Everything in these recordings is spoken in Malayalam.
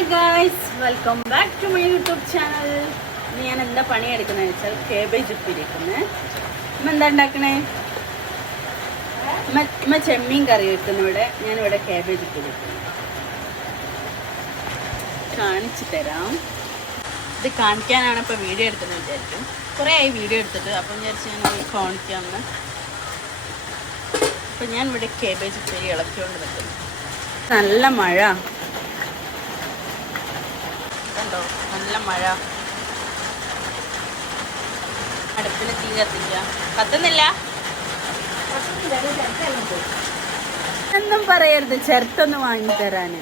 Hi guys, welcome back to my YouTube channel. ഞാൻ എന്താ പണിയെടുക്കുന്നത് വെച്ചാൽ കേബേജ് ഉപ്പിരിക്കുന്നത്. എന്താ ഉണ്ടാക്കണേ? ചെമ്മീൻ കറി വെക്കുന്നു. ഞാനിവിടെ കേബേജ് ഉപ്പിരിക്കുന്നു. കാണിച്ചു തരാം. ഇത് കാണിക്കാനാണ് ഇപ്പോൾ വീഡിയോ എടുക്കുന്നത് വിചാരിക്കും. കുറേ ആയി വീഡിയോ എടുത്തിട്ട്, അപ്പം വിചാരിച്ച് ഞാൻ കാണിക്കാമെന്ന്. അപ്പം ഞാൻ ഇവിടെ കേബേജ് ഉപ്പേരി ഇളക്കിക്കൊണ്ട് നിൽക്കുന്നു. നല്ല മഴ കണ്ടോ, നല്ല മഴ. അടുപ്പിന് തീ കത്തുന്നില്ല. ഒന്നും പറയരുത്, ചിരട്ടൊന്ന് വാങ്ങിത്തരാന്.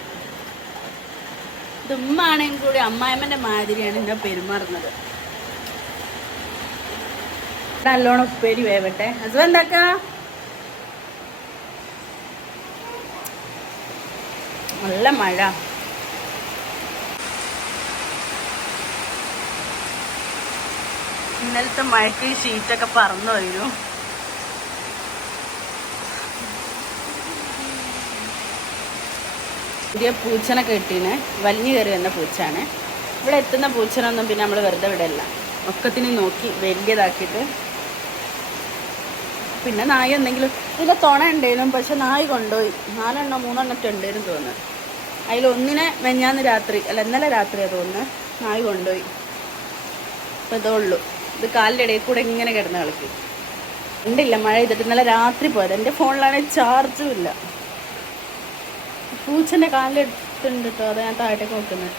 ഇത് ഉമ്മാണെങ്കിൽ കൂടി അമ്മായിമ്മന്റെ മാതിരിയാണ് എന്നെ പെരുമാറുന്നത്. നല്ലോണം ഉപ്പേരി വേവട്ടെ. ഹസ്ബൻഡ് എന്താക്കാ? നല്ല മഴ. ഇന്നലത്തെ മഴയ്ക്ക് ഷീറ്റൊക്കെ പറന്നു വരൂ. പുതിയ പൂച്ചനെ കെട്ടീന്. വലിഞ്ഞു കയറി വന്ന പൂച്ചാണ്. ഇവിടെ എത്തുന്ന പൂച്ചനൊന്നും പിന്നെ നമ്മൾ വെറുതെ വിടല്ല. ഒക്കത്തിനും നോക്കി വലിയതാക്കിയിട്ട്. പിന്നെ നായ എന്തെങ്കിലും ഇതിൻ്റെ തുണ ഉണ്ടായിരുന്നു, പക്ഷെ നായ കൊണ്ടുപോയി. 4 3 ഉണ്ടായിരുന്നു തോന്നുന്നു. അതിലൊന്നിനെ മെഞ്ഞാന്ന് രാത്രി, അല്ല ഇന്നലെ രാത്രിയാണ് തോന്നുന്നു, നായ കൊണ്ടുപോയി. അപ്പം ഇതേ ഉള്ളൂ. ഇത് കാലിൻ്റെ ഇടയിൽ കൂടെ ഇങ്ങനെ കിടന്ന് കളിക്കും. ഉണ്ടില്ല, മഴ ചെയ്തിട്ട് ഇന്നലെ രാത്രി പോയത്. എൻ്റെ ഫോണിലാണെങ്കിൽ ചാർജും ഇല്ല. പൂച്ചൻ്റെ കാലിലെടുത്തുണ്ട് കേട്ടോ, അത് ഞാൻ താഴത്തേക്ക് നോക്കുന്നത്.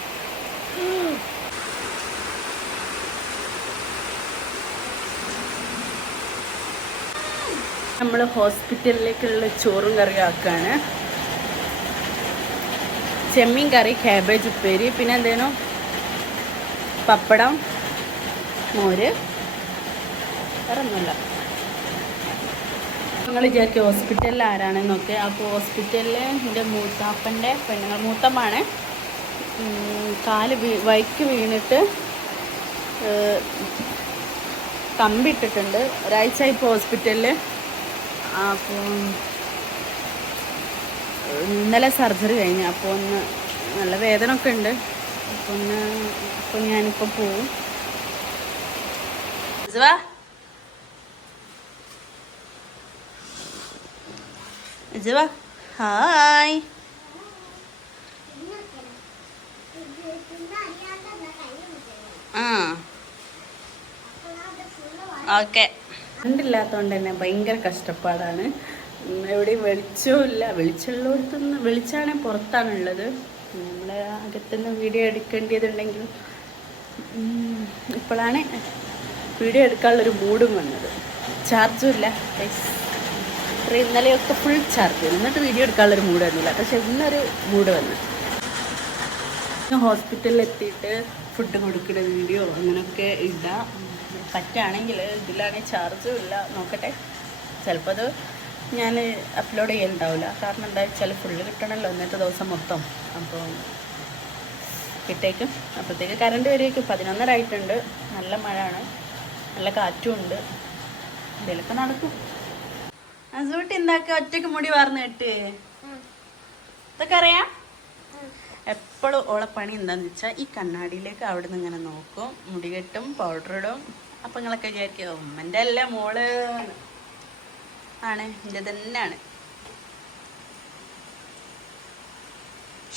നമ്മൾ ഹോസ്പിറ്റലിലേക്കുള്ള ചോറും കറിയും ആക്കുകയാണ്. ചെമ്മീൻ കറി, കാബേജ് ഉപ്പേരി, പിന്നെ എന്തേനു പപ്പടം, മോര്, വേറെ ഒന്നുമില്ല. ഞങ്ങൾ വിചാരിക്കും ഹോസ്പിറ്റലിൽ ആരാണെന്നൊക്കെ. അപ്പോൾ ഹോസ്പിറ്റലിൽ എൻ്റെ മൂത്താപ്പൻ്റെ പെണ്ണുങ്ങൾ, മൂത്തമ്മാണ്, വൈക്ക് വീണിട്ട് കമ്പിട്ടിട്ടുണ്ട്. ഒരാഴ്ച ഇപ്പോൾ ഹോസ്പിറ്റലിൽ. അപ്പോൾ ഇന്നലെ സർജറി കഴിഞ്ഞു. അപ്പോൾ നല്ല വേദന ഒക്കെ ഉണ്ട്. അപ്പോൾ ഞാനിപ്പോൾ പോവും. ഹായ്. ഓക്കെ. കണ്ടില്ലാത്തതുകൊണ്ട് തന്നെ ഭയങ്കര കഷ്ടപ്പാടാണ്. എവിടെയും വെളിച്ചവും ഇല്ല. വെളിച്ചമുള്ളിടത്തുനിന്ന് വെളിച്ചമാണെങ്കിൽ പുറത്താണുള്ളത്. നമ്മൾ അകത്തുനിന്ന് വീഡിയോ എടുക്കേണ്ടതുണ്ടെങ്കിൽ ഇപ്പോഴാണ് വീഡിയോ എടുക്കാനുള്ളൊരു മൂഡും വന്നത്. ചാർജും ഇല്ല. ഇന്നലെയൊക്കെ ഫുൾ ചാർജ് ചെയ്തു, എന്നിട്ട് വീഡിയോ എടുക്കാനുള്ളൊരു മൂഡ് വന്നില്ല. പക്ഷെ ഇന്നൊരു മൂഡ് വന്നു. ഹോസ്പിറ്റലിൽ എത്തിയിട്ട് ഫുഡ് കൊടുക്കുന്ന വീഡിയോ അങ്ങനെയൊക്കെ ഇടാം പറ്റുകയാണെങ്കിൽ. ഇതിലാണെങ്കിൽ ചാർജും ഇല്ല. നോക്കട്ടെ, ചിലപ്പോൾ അത് ഞാൻ അപ്ലോഡ് ചെയ്യലുണ്ടാവില്ല. കാരണം എന്താ വെച്ചാൽ ഫുള്ള് കിട്ടണമല്ലോ ഇന്നത്തെ ദിവസം മൊത്തം. അപ്പോൾ കിട്ടേക്കും. അപ്പോഴത്തേക്ക് കറണ്ട് വരേക്കും. 11:30 ആയിട്ടുണ്ട്. നല്ല മഴയാണ്, നല്ല കാറ്റും ഉണ്ട്. ഇതിലൊക്കെ നടക്കും. അസൂട്ടി എന്താക്കുക, ഒറ്റയ്ക്ക് മുടി വാർന്ന് കെട്ട്. ഇതൊക്കെ അറിയാം. എപ്പോഴും ഓളെ പണി എന്താണെന്ന് വെച്ചാൽ ഈ കണ്ണാടിയിലേക്ക് അവിടെ നിന്ന് ഇങ്ങനെ നോക്കും, മുടി കെട്ടും, പൗഡർ ഇടും. അപ്പം നിങ്ങളൊക്കെ വിചാരിക്കുക ഉമ്മൻ്റെ അല്ല മോള് ആണ്. എൻ്റെ തന്നെയാണ്.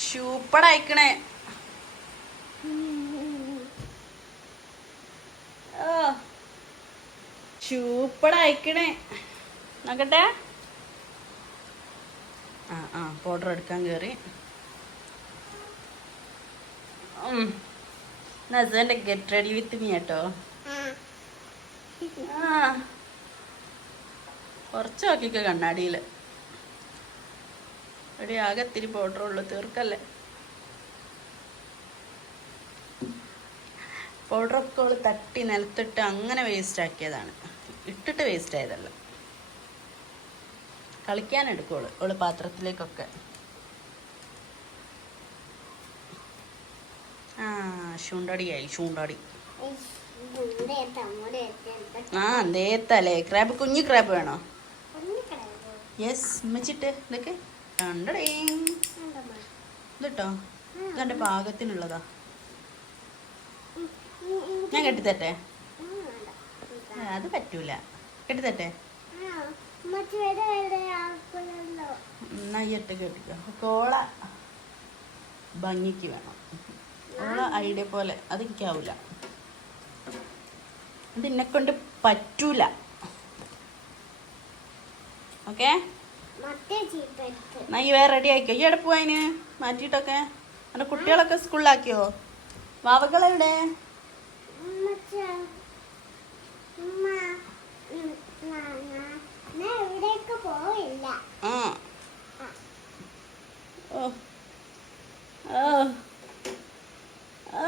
സൂപ്പറായിക്കണേ. സൂപ്പറായിക്കണേ. നോക്കട്ടെ. പൗഡർ എടുക്കാൻ കയറി. നസന്റെ ഗെറ്റ് റെഡി വിത്ത് മീ കേട്ടോ. കുറച്ച് നോക്കിക്കോ കണ്ണാടിയിൽ. എടി ആകെ ഇത്തിരി പൗഡറുള്ളൂ, തീർക്കല്ലേ. പൗഡറൊക്കെ അവള് തട്ടി നിലത്തിട്ട് അങ്ങനെ വേസ്റ്റ് ആക്കിയതാണ്. ഇട്ടിട്ട് വേസ്റ്റ് ആയതല്ല. കളിക്കാനെടുക്കുള്ളൂ അവള് പാത്രത്തിലേക്കൊക്കെ. ശൂണ്ടടിയായി, ശൂണ്ടടി. എന്തേത്തല്ലേ ക്രാബ്, കുഞ്ഞു ക്രാബ് വേണോ? യെസ്, ഉമ്മച്ചിട്ട് ഇതൊക്കെ കണ്ടടേ. ഇതിട്ടോ ഇതെൻ്റെ പാകത്തിനുള്ളതാ. ഞാൻ കെട്ടിത്തട്ടെ? അത് പറ്റൂല. കെട്ടിത്തട്ടെ? നയ്യട്ട് കെട്ടിക്കോ. കോള ഭംഗിക്ക് വേണം. കോള ഐഡിയ പോലെ അത് എനിക്കാവൂല. ഇത് എന്നെക്കൊണ്ട് പറ്റൂല. ഓക്കെ, എന്നാ ഈ വേറെ റെഡി ആയിക്കോ. ഈ എവിടെ പോവാന് മാറ്റിയിട്ടൊക്കെ? എൻ്റെ കുട്ടികളൊക്കെ സ്കൂളിലാക്കിയോ? വാവകളെവിടെ? ആ ഓ ഓ ഓ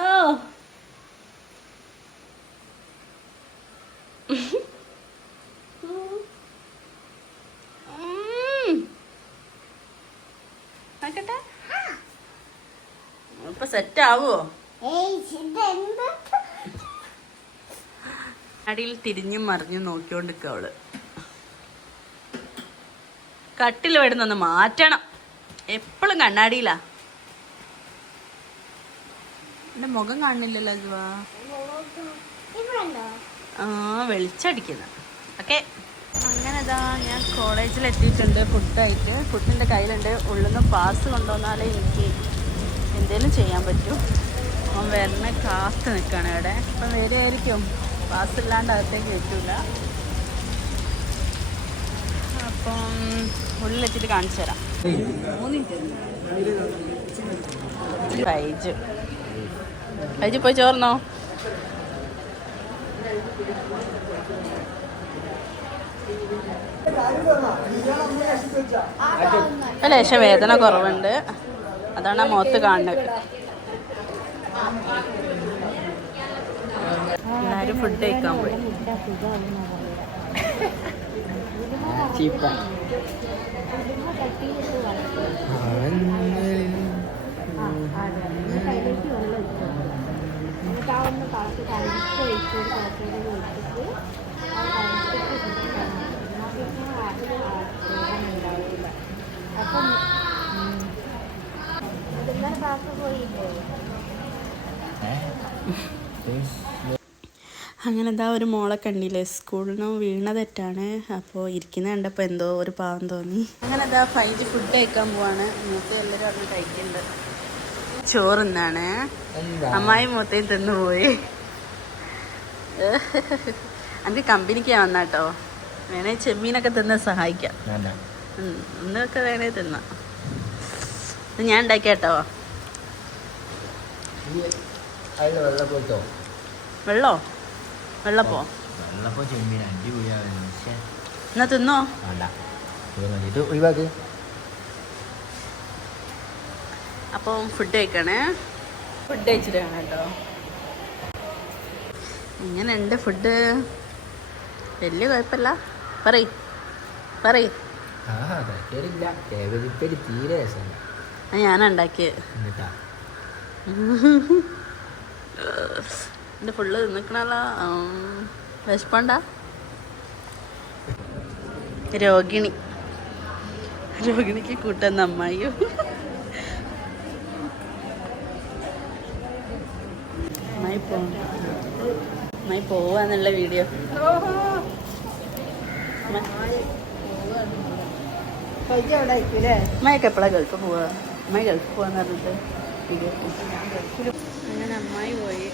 നോക്കട്ടെ ഇപ്പൊ സെറ്റ് ആവുമോ? അടിയിൽ തിരിഞ്ഞും മറിഞ്ഞും നോക്കിക്കൊണ്ടിരിക്കുക അവള്. കട്ടിൽ വരുന്നൊന്ന് മാറ്റണം. എപ്പോഴും കണ്ണാടിയിലാ. എന്റെ മുഖം കാണുന്നില്ലല്ലോ അജുവാ. ആ വെളിച്ചടിക്കുന്ന. ഓക്കെ, അങ്ങനെ ഇതാ ഞാൻ കോളേജിൽ എത്തിയിട്ടുണ്ട്. ഫുഡായിട്ട് ഫുഡിൻ്റെ കയ്യിലുണ്ട്. ഉള്ളിൽ നിന്ന് പാസ് കൊണ്ടുവന്നാലേ എനിക്ക് എന്തേലും ചെയ്യാൻ പറ്റൂ. അവൻ വരണ കാത്ത് നിൽക്കുകയാണ് ഇവിടെ. അപ്പം വരുമായിരിക്കും. പാസ് ഇല്ലാണ്ട് അകത്തേക്ക് പറ്റൂല. അപ്പം ഉള്ളിലെത്തിയിട്ട് കാണിച്ചു തരാം. ഫൈജ് ഫൈജ് പോയി ചോർന്നോ? ലേശം വേദന കുറവുണ്ട്. അതാണ് ആ മുഖത്ത് കാണുന്നത്. എല്ലാവരും ഫുഡ് കഴിക്കാൻ പോയി. അങ്ങനെ എന്താ ഒരു മോളെ കണ്ടില്ലേ, സ്കൂളിൽ നിന്ന് വീണ തെറ്റാണ്. അപ്പോൾ ഇരിക്കുന്ന കണ്ടപ്പോൾ എന്തോ ഒരു പാവം തോന്നി. അങ്ങനെ എന്താ ഫൈജ് ഫുഡ് കഴിക്കാൻ പോവാണ്. മൂത്ത് എല്ലാവരും അവിടെ കഴിക്കുന്നുണ്ട്. ചോറിന്നാണ്. അമ്മായി മൂത്തയും തിന്നുപോയി. എനിക്ക് കമ്പനിക്ക് വന്നാട്ടോ. വേണേ ചെമ്മീനൊക്കെ തിന്ന് സഹായിക്കാം. ഇന്നൊക്കെ വേണേ തിന്ന. ഇത് ഞാൻ ഉണ്ടാക്കിയാട്ടോ. വെള്ളോ? വെള്ളപ്പോ? എന്നാ തിന്നോ. അപ്പം ഫുഡ് കഴിക്കണേ. ഫുഡ് കഴിച്ചിട്ട് വേണം കേട്ടോ. ഇങ്ങനെ ഉണ്ട് ഫുഡ്. വലിയ കുഴപ്പമില്ല. പറയ്. ഞാനാ ഉണ്ടാക്കിയത്. എൻ്റെ ഫുള്ള് തിന്നിക്കണല്ലോ. വിശപ്പണ്ട. രോഗിണിക്ക് കൂട്ടുന്ന അമ്മായിയോ. അമ്മായി പോവാന്നുള്ള വീഡിയോ. അമ്മായിക്ക് എപ്പോഴാണ് ഗൾഫ് പോവാ? അമ്മായി ഗൾഫ് പോവാന്ന് പറഞ്ഞിട്ട് വീഡിയോ. അങ്ങനെ അമ്മായി പോയി.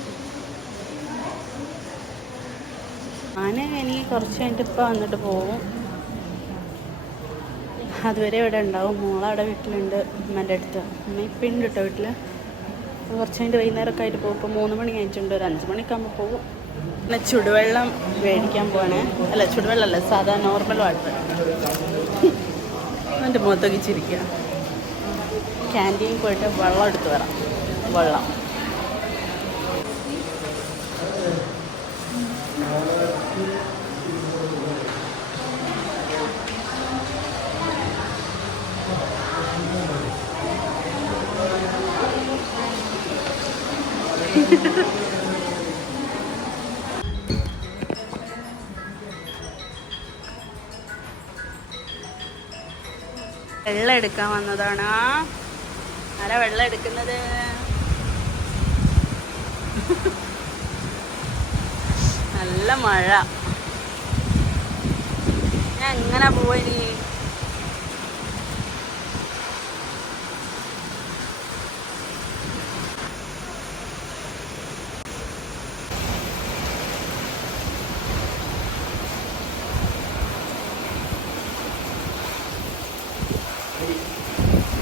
എനിക്ക് കുറച്ച് കഴിഞ്ഞിട്ട് ഇപ്പം വന്നിട്ട് പോവും. അതുവരെ ഇവിടെ ഉണ്ടാവും. മോളവിടെ വീട്ടിലുണ്ട്, അമ്മേൻ്റെ അടുത്ത്. അമ്മ ഇപ്പം ഉണ്ട് കേട്ടോ വീട്ടിൽ. കുറച്ച് കഴിഞ്ഞിട്ട് വൈകുന്നേരമൊക്കെ ആയിട്ട് പോകും. ഇപ്പോൾ 3 മണി കഴിഞ്ഞിട്ടുണ്ട്. ഒരു 5 മണിക്കാകുമ്പോൾ പോകും. പിന്നെ ചുടുവെള്ളം മേടിക്കാൻ പോവാണേ. അല്ല, ചുടുവെള്ളമല്ല, സാധാ നോർമൽ വാട്ടർ. എൻ്റെ മുഖത്തൊക്കെ ചിരിക്കുക. ക്യാൻറ്റീനിൽ പോയിട്ട് വെള്ളം എടുത്ത് വരാം. വെള്ളം വെള്ളം എടുക്കാൻ വന്നതാണ്. ആരാ വെള്ളം എടുക്കുന്നത്? നല്ല മഴ. ഞാൻ എങ്ങനെ പോവാ ഇനി?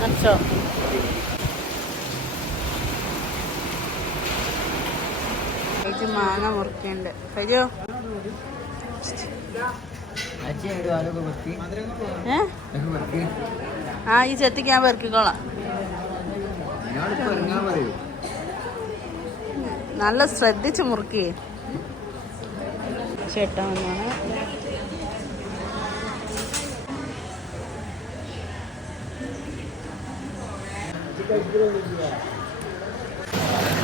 അച്ചോ മാങ്ങ മുറിക്കുന്നുണ്ട്. കഴിയോ? ആ ഈ ചെത്തിക്ക് ഞാൻ പെറുക്കിക്കോളാം. നല്ല ശ്രദ്ധിച്ച് മുറുക്കി. ചേട്ടാ വന്നാണ്.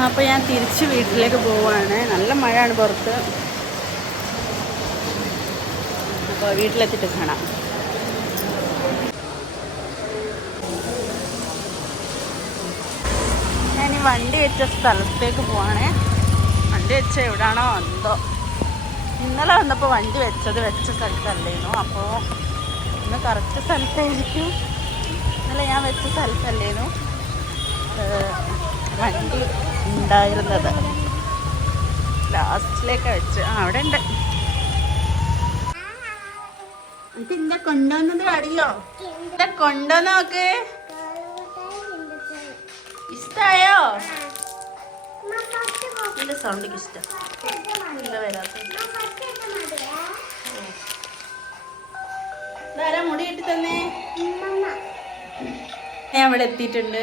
അപ്പോൾ ഞാൻ തിരിച്ച് വീട്ടിലേക്ക് പോവുകയാണ്. നല്ല മഴയാണ് പുറത്ത്. അപ്പോൾ വീട്ടിലെത്തിയിട്ട് കാണാം. ഞാൻ ഈ വണ്ടി വെച്ച സ്ഥലത്തേക്ക് പോവാണേ. വണ്ടി വെച്ച എവിടാണോ എന്തോ. ഇന്നലെ വന്നപ്പോൾ വണ്ടി വെച്ച സ്ഥലത്തല്ലേനു. അപ്പോൾ ഇന്ന് കറക്റ്റ് സ്ഥലത്തായിരിക്കും. ഇന്നലെ ഞാൻ വെച്ച സ്ഥലത്തല്ലേനു വണ്ടി ഉണ്ടായിരുന്നത്. ലാസ്റ്റിലേക്ക് വെച്ച് അവിടെ ഉണ്ട്. ഇന്നെ കൊണ്ടുവന്നത് അറിയോ? ഇന്നെ കൊണ്ടുവന്ന നോക്ക്. ഇഷ്ടായോ? ഇതിന്റെ സൗണ്ടിക്ക് ഇഷ്ടം വരാത്ത മുടി കെട്ടി തന്നെ. ഞാൻ ഇവിടെ എത്തിയിട്ടുണ്ട്.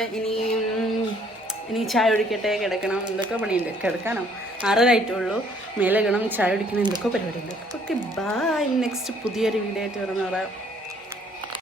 ഇനി ചായ കുടിക്കട്ടെ, കിടക്കണം. എന്തൊക്കെ പണിയുണ്ട്. കിടക്കാനോ 6:30 മേലെ കിടണം, ചായ കുടിക്കണം, എന്തൊക്കെ പരിപാടിയുണ്ട്. Okay, bye. നെക്സ്റ്റ് പുതിയൊരു വീഡിയോ ആയിട്ട് വരുന്ന പറയാം.